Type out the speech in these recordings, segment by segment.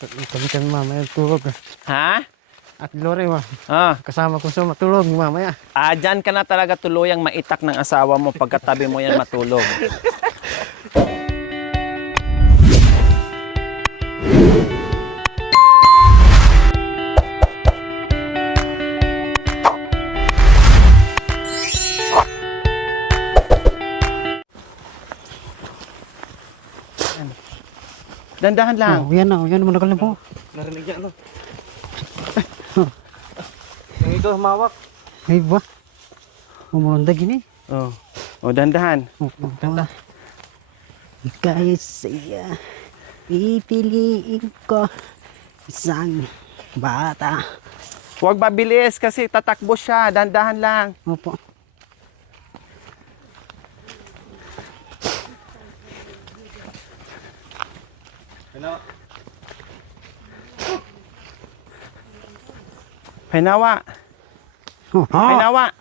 Sabi kami mamaya tulog. Ha? At Lore, kasama ko sa matulog mamaya. Dyan ka na talaga tuluyang maitak ng asawa mo pagkatabi mo yan matulog. Dandahan lang. Yan mo nakalim po. Narinig niya, ano? Yung ito, humawak. Ay ba? Umulanda gini. Dandahan. Tama. Kaya saya, pipiliin ko isang bata. Huwag mabilis kasi tatakbo siya. Dandahan lang. Opo. Penawa. Penawa.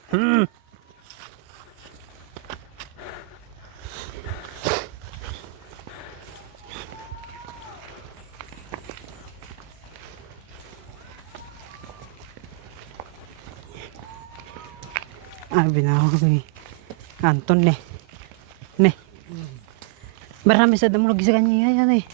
Binawa ko kay Anton ne. Marami sa damo lagi sa kanya yan eh.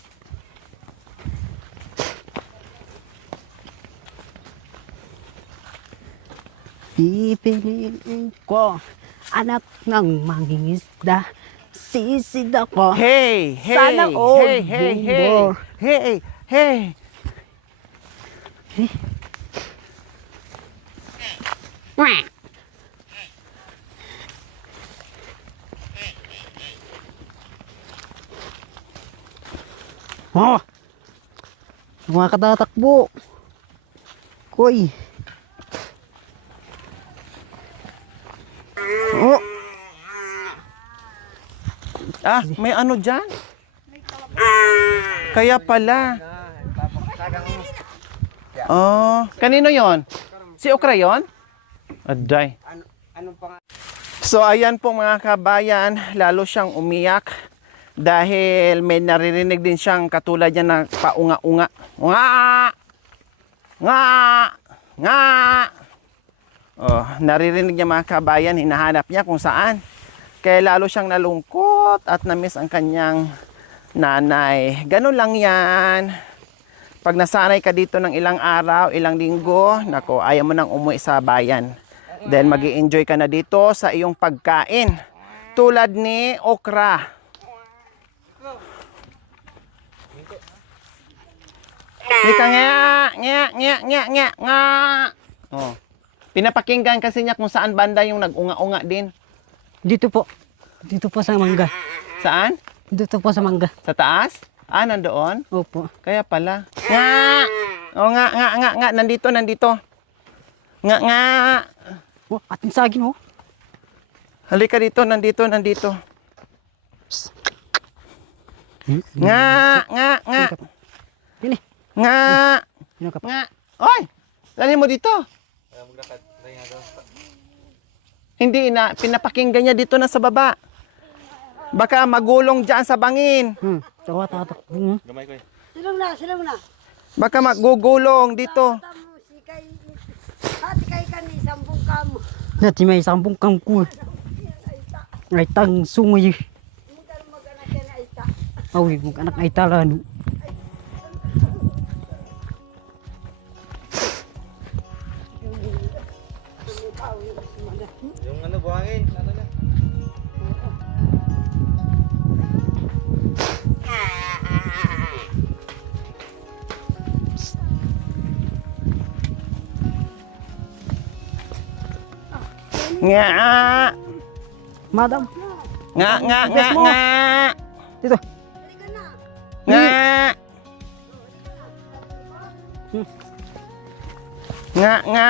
Pipiliin ko anak ng mangingisda. Sisid ako. Hey! Sana all bumbor. Hey! Wah! Mga katatakbo. Koy. May ano dyan? Kaya pala. Kanino yon? Si Okra yon? Aday. So ayan po mga kabayan, lalo siyang umiyak dahil may naririnig din siyang katulad niya na paunga-unga. Nga! Naririnig niya mga kabayan, hinahanap niya kung saan. Kaya lalo siyang nalungkot at namiss ang kanyang nanay. Ganun lang yan. Pag nasanay ka dito ng ilang araw, ilang linggo, nako, ayaw mo nang umuwi sa bayan. Dahil mag-i-enjoy ka na dito sa iyong pagkain. Tulad ni Okra. Ika nga. Pinapakinggan kasi niya kung saan banda yung nag-unga-unga din. Dito po sa mangga. Saan? Dito po sa mangga. Sa taas? Nandoon? Opo. Kaya pala. Nga. Nandito. Nga. Ating saging Halika dito, nandito. Nga. Ini. Nga. Oy! Lali mo dito. Hindi na, pinapakinggan niya dito na sa baba. Baka magulong dyan sa bangin. Tawa-tawa. Gamay ko eh. Silong na. Baka magugulong dito. Hati kay kani sambung kamu. Nati may sambong kangkul. Ay tang sungoy. Mudan mag-anak yan ay isa. Awi mong anak ay talano. Yung ano, buhangin. Ano na? Nga. Madam. Nga. Dito. Nga. Nga.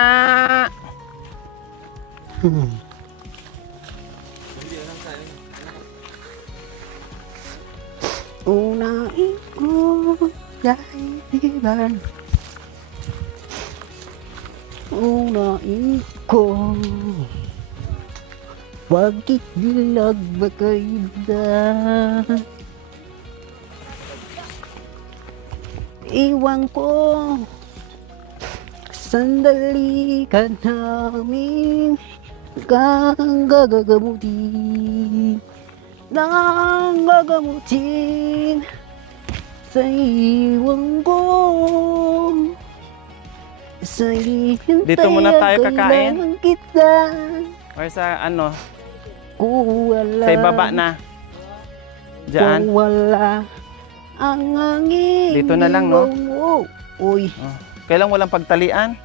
Unahin ko dahilan. Unahin ko. Bakit dilag magkaiba? iwan ko. Sandali ka namin kang gagamutin, nang gagamutin sa iwan ko. Sa hintay Dito muna tayo kakain. kailangan kita. O sa ano, Kung wala, sa ibaba na. Diyan. kung wala ang hangin. Dito na lang, no? mo. Uy, Kailang walang pagtalian.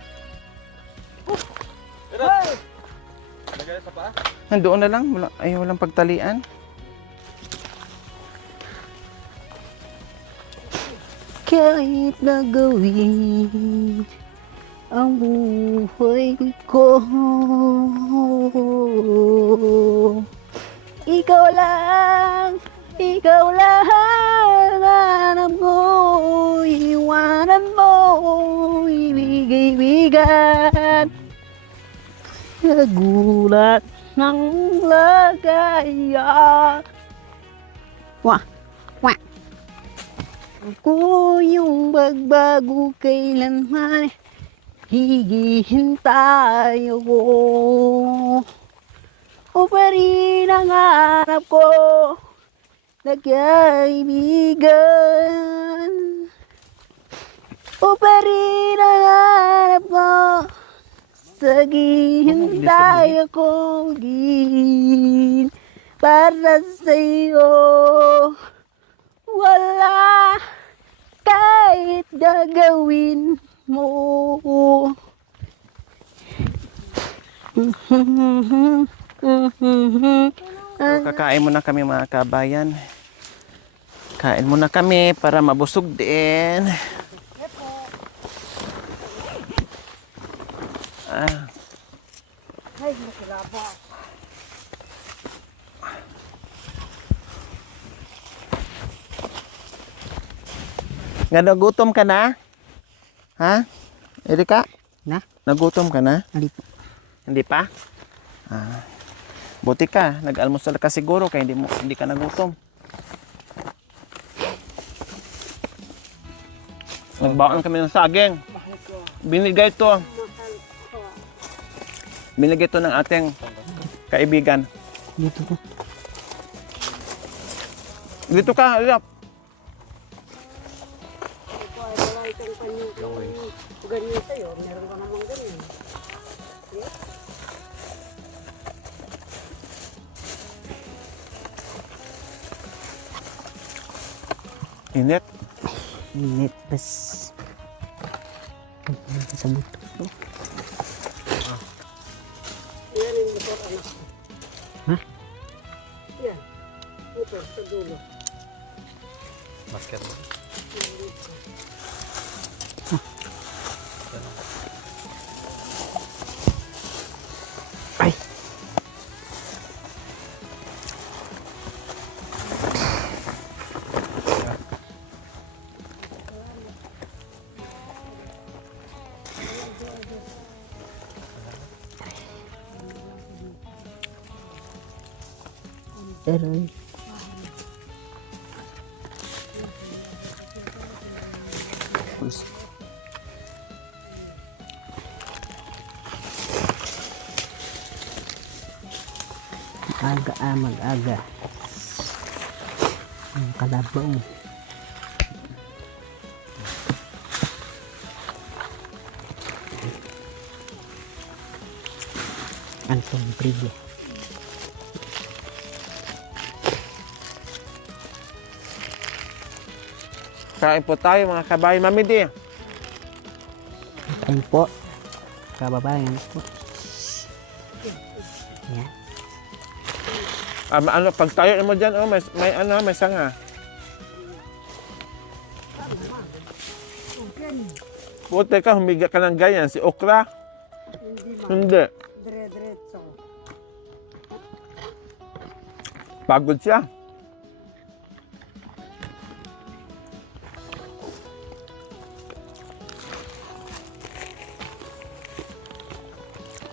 Nagalit pa pa? Nandoon na lang. Walang pagtalian. kahit na gawin ang buhay ko, ikaw lang hanap ko, iwanan mo, ibigay-bigan, nagulat ng lagaya. Wah, wah. Ako yung magbago kailanman, hihintay ako. O pa rin ang hanap ko na kaibigan. O pa rin ang hanap ko, saghihintay ako din para sa'yo. Wala kahit gagawin mo. Kakain muna kami mga kabayan. Kain muna kami para mabusog din. Ay, nakilaba. Nga nagutom ka na? Ha? Erika? Na? Nagutom ka na? Alip. Hindi pa? Buti ka, nag-almusal ka siguro kaya hindi ka nagutom. Nagbaon kami ng saging. Binigay ito. Binigay ito ng ating kaibigan. Dito po. Dito ka, Alap. Wala itong ganyan sa'yo. Meron ka namang ganyan. Init. Init pas. Sa buto po. Yan yung motor, anak ko. Ha? Yan. Motor, sa dulo. Basket. Ay. Aray. Mag-aga. Ang kalabaw. Antong Bride. Kain po tayo mga kabayan. Mami di. Kain po. Kababayan po. Yan. Ano, pag tayo mo dyan, oh, may sanga. Buti ka, humiga ka ng ganyan. Si Okra, hindi. Dire-diretso. Pagod siya.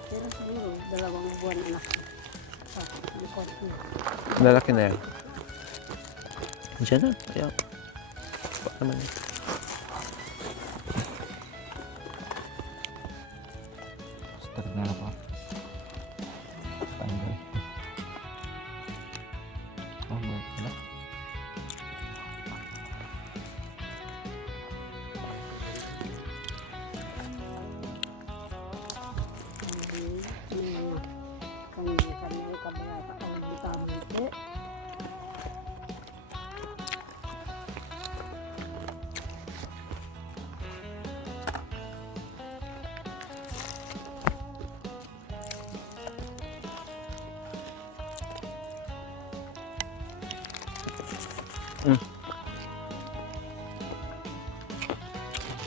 Pero siguro, 2 buwan anak ko. Sa likod ko. Lalaki na yan. Diyan na. Ayaw. Pa naman.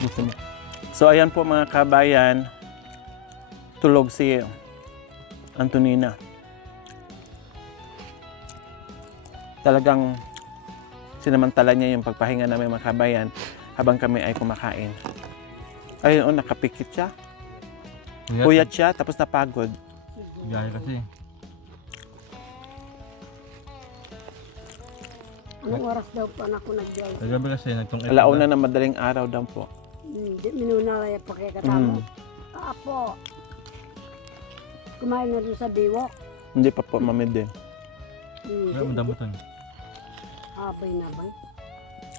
Gusto mo. So ayan po mga kabayan, tulog si Antonina. Talagang sinamantala niya yung pagpahinga namin mga kabayan habang kami ay kumakain. Ayun, nakapikit siya. Puyat siya, tapos napagod. Biyahe kasi. Anong oras daw pa na ako nag-drive? Kagabi kasi nagtong Alauna na madaling araw daw po. Hindi, minuna yung pakikatamo. Apo. Kumain na doon sa biwok. Hindi pa po mamid din. Wala mo damutan. Abay na ba?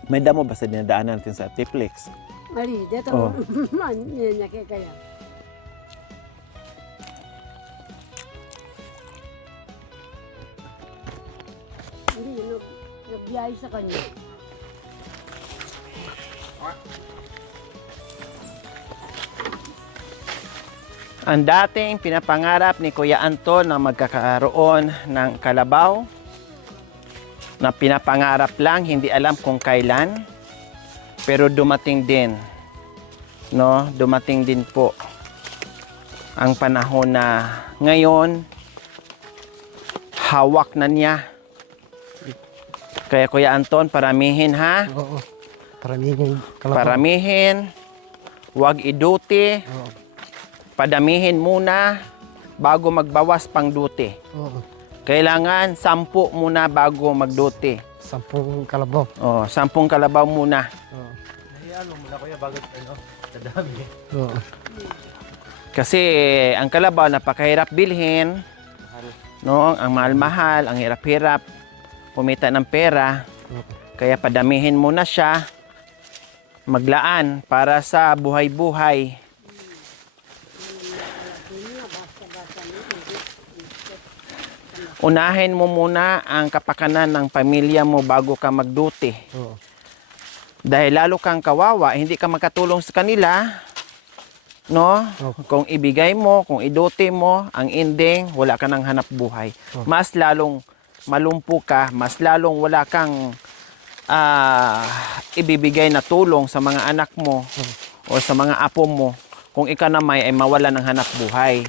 May damo ba sa dinadaanan natin sa Tiplex? Ali, dito. Oh. Man, yan niya kaya. Hindi, nagbiyahe sa kanya. Ang dating pinapangarap ni Kuya Anton na magkakaroon ng kalabaw na pinapangarap lang, hindi alam kung kailan, pero dumating din, no? Dumating din po ang panahon na ngayon hawak na niya. Kaya Kuya Anton, paramihin ha, Oo. Paramihin kalabaw. paramihin, huwag iduti, Oo. padamihin muna bago magbawas pang duti. Oo. Kailangan 10 muna bago magduti. 10 kalabaw. Oh, 10 kalabaw muna. Oo. Nahiyaan mo muna kuya bago kadami. Oo. Kasi ang kalabaw napakahirap bilhin. No, ang mahal-mahal, ang hirap-hirap kumita ng pera. Oo. Kaya padamihin muna siya. Maglaan para sa buhay-buhay. Unahin mo muna ang kapakanan ng pamilya mo bago ka magduti. Oo. Dahil lalo kang kawawa, hindi ka makatulong sa kanila. No? Opo. Kung ibigay mo, kung iduti mo, ang ending, wala ka ng hanap buhay. Opo. Mas lalong malumpo ka, mas lalong wala kang ibibigay na tulong sa mga anak mo o sa mga apo mo kung ikaw naman ay mawala ng hanap buhay.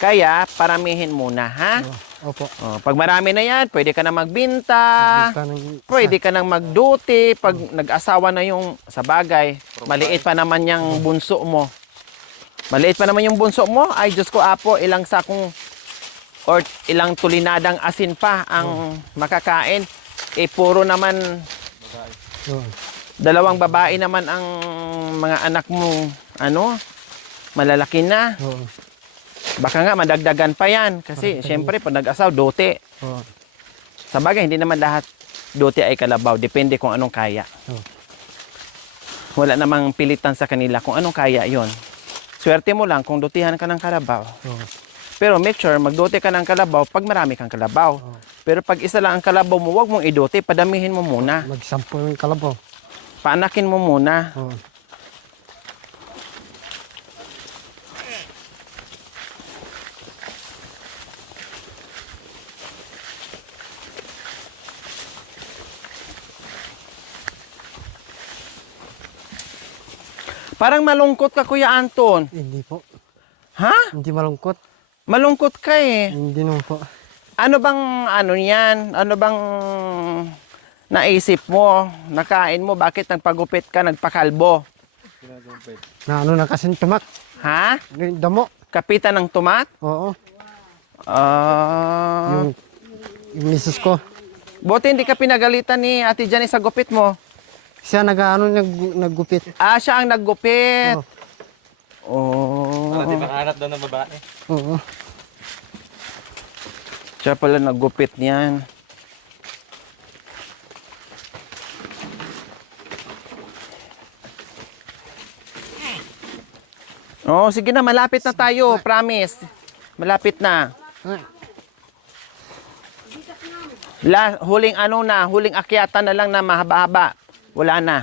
Kaya, paramihin muna, ha? Opo. Oh, pag marami na yan, pwede ka na magbinta, Basta ng- pwede ka nang magduty, pag nag-asawa na yung sa bagay, maliit pa naman yung bunso mo. Maliit pa naman yung bunso mo, ay Diyos ko apo, ilang sakong or ilang tulinadang asin pa ang makakain. Eh, puro naman, Oo. 2 babae naman ang mga anak mo, malalaki na. Oo. Baka nga madagdagan pa yan. Kasi syempre pag nag-asaw, dote. Oo. Sa bagay, hindi naman lahat dote ay kalabaw. Depende kung anong kaya. Oo. Wala namang pilitan sa kanila kung anong kaya yon. Swerte mo lang kung dutihan ka ng kalabaw. Oo. Pero make sure, magdote ka ng kalabaw pag marami kang kalabaw. Pero pag isa lang ang kalabaw mo, huwag mong idote, padamihin mo muna. Mag-10 kalabaw. Paanakin mo muna. Oo. Parang malungkot ka, Kuya Anton. Hindi po. Ha? Hindi malungkot. Malungkot ka eh. Hindi naman po. Ano bang yan? Ano bang naisip mo? Nakain mo? Bakit nagpagupit ka, nagpakalbo? Na ano na kasing tumak. Ha? Yung damo. Kapitan ng tumat? Oo. Ah. Yung misis ko. Buti hindi ka pinagalitan ni Ate Janice sa gupit mo. Siya naggupit. Ah, siya ang naggupit. Oo. Oh. Di ba hanap daw ng babae? Oo. Siya pala naggupit niyan. Oh, sige na, malapit na tayo, promise. Malapit na. Ay. Huling huling akyatan na lang na mahaba-haba. Wala na.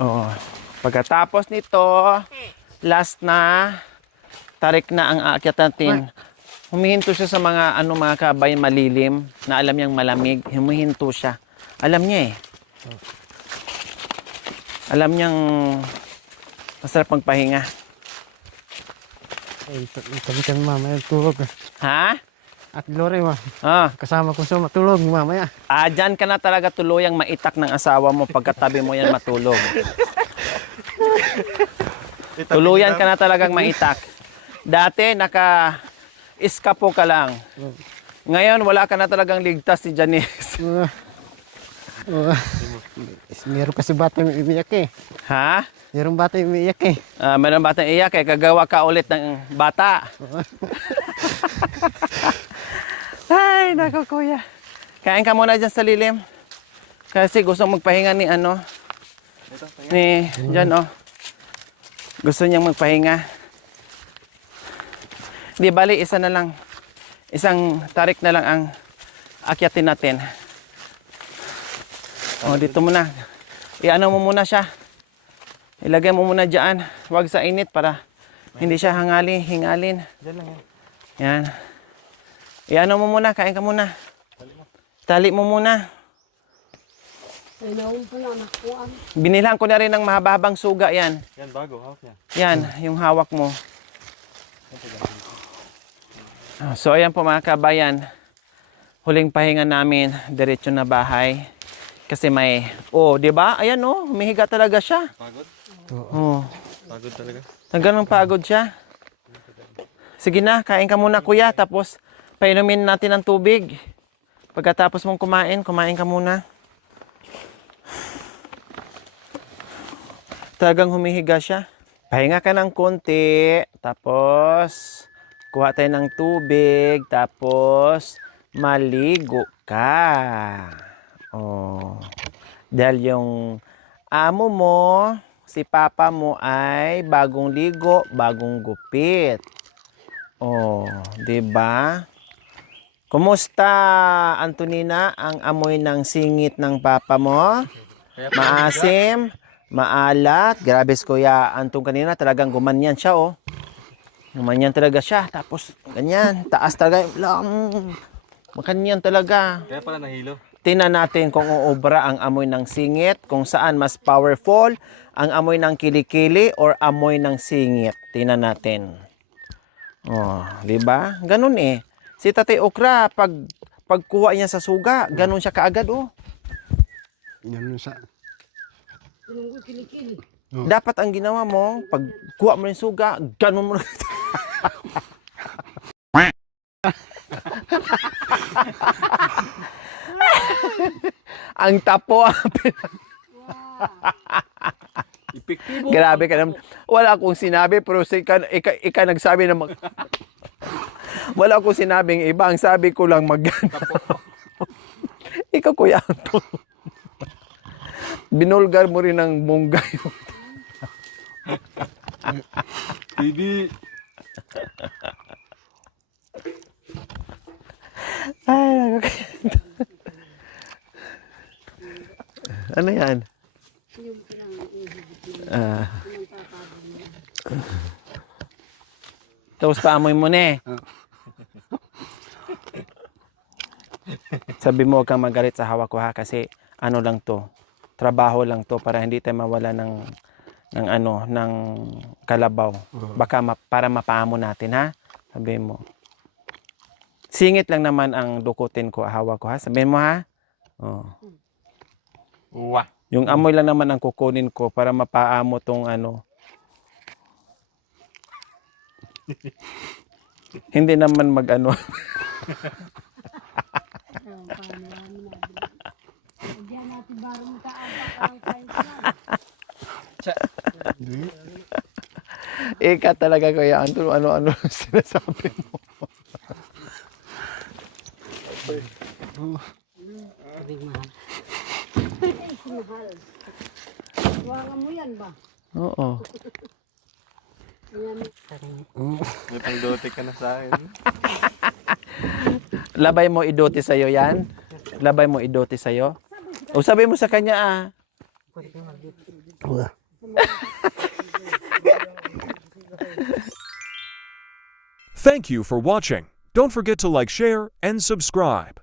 Oo. Pagkatapos nito, last na, tarik na ang aakyat natin. Humihinto siya sa mga mga kabayan malilim na alam niyang malamig. Humihinto siya. Alam niya eh. Alam niyang masarap magpahinga. Ay, tabi kami mamaya tulog. Ha? At Lore, Ah. kasama ko siya matulog mamaya. Dyan ka na talaga tuluyang maitak ng asawa mo pagkatabi mo yan matulog. Tuluyan ka na talagang maitak. Dati naka-iskapo ka lang. Ngayon wala ka na talagang ligtas si Janice. Meron kasi bata yung umiyak eh. Ha? Meron bata yung umiyak eh. Meron batang iyak eh. Kagawa ka ulit ng bata. Ay, naku kuya. Kain ka muna dyan sa lilim. Kasi gusto magpahinga ni ano. Ni dyan oh. Gusto niyang magpahinga. Di bali, isa na lang. Isang tarik na lang ang akyatin natin. O, dito muna. Iano mo muna siya. Ilagay mo muna dyan. Huwag sa init para hindi siya hingalin. Diyan lang yan. Yan. Iano mo muna. Kain ka muna. Tali mo muna. Ay, naun po na anak ko. Binilhan ko na rin ng mahaba-habang suga yan. Yan, bago. Hawak yan. Yan, yung hawak mo. So ayan po mga kabayan, huling pahinga namin, diretso na bahay. Kasi may, di ba? Ayan humihiga talaga siya. Pagod? Oh, Pagod talaga. ganun pagod siya. Sige na, kain ka muna kuya, tapos painumin natin ng tubig. Pagkatapos mong kumain ka muna. Talagang humihiga siya. Pahinga ka ng konti, tapos kuha tayo ng tubig, tapos maligo ka. Dahil yung amo mo, si papa mo ay bagong ligo, bagong gupit. 'Di ba? Kumusta, Antonina, ang amoy ng singit ng papa mo? Maasim, maalat. Grabe kuya Anton kanina, talagang gumanyan siya Gumanyan talaga siya. Tapos ganyan, taas talaga. Makanyan talaga. Kaya pala nahilo. Tingnan natin kung uubra ang amoy ng singit, kung saan mas powerful ang amoy ng kilikili or amoy ng singit. Tingnan natin. Di ba? Ganun eh. Si Tatay Okra, pagkuha niya sa suga, ganun siya kaagad Yan sa... Anong kilikili? Dapat ang ginawa mo, pagkuha mo ng suga, ganun mo. Ang tapo. Epektibo. Grabe ka naman. Wala akong sinabi, pero ika nagsabi na wala akong sinabing iba. Ang sabi ko lang Ikaw kuya Anton. Binulgar mo rin ng munggay. Hindi. Ay, ano yan? Yung Tapos paamoy mo na Sabi mo huwag kang magalit sa hawak ko kasi ano lang to. Trabaho lang to para hindi tayo mawala ng kalabaw. Baka para mapaamo natin ha. Sabi mo. Singit lang naman ang dukutin ko, hawak ko ha. Sabihin mo ha. Wah. Yung amoy lang naman ang kukunin ko para mapaamo tong Hindi naman Diyan natin barong kaabak ang Ika talaga kuya Anton, ano sinasabi mo. Sabing mahal. mahal. Huwangan mo yan ba? Oo. Ayan. May pangdote ka na sa akin. Labay mo idote sa'yo yan? Labay mo idote sa'yo? O sabi mo sa kanya Thank you for watching. Don't forget to like, share, and subscribe.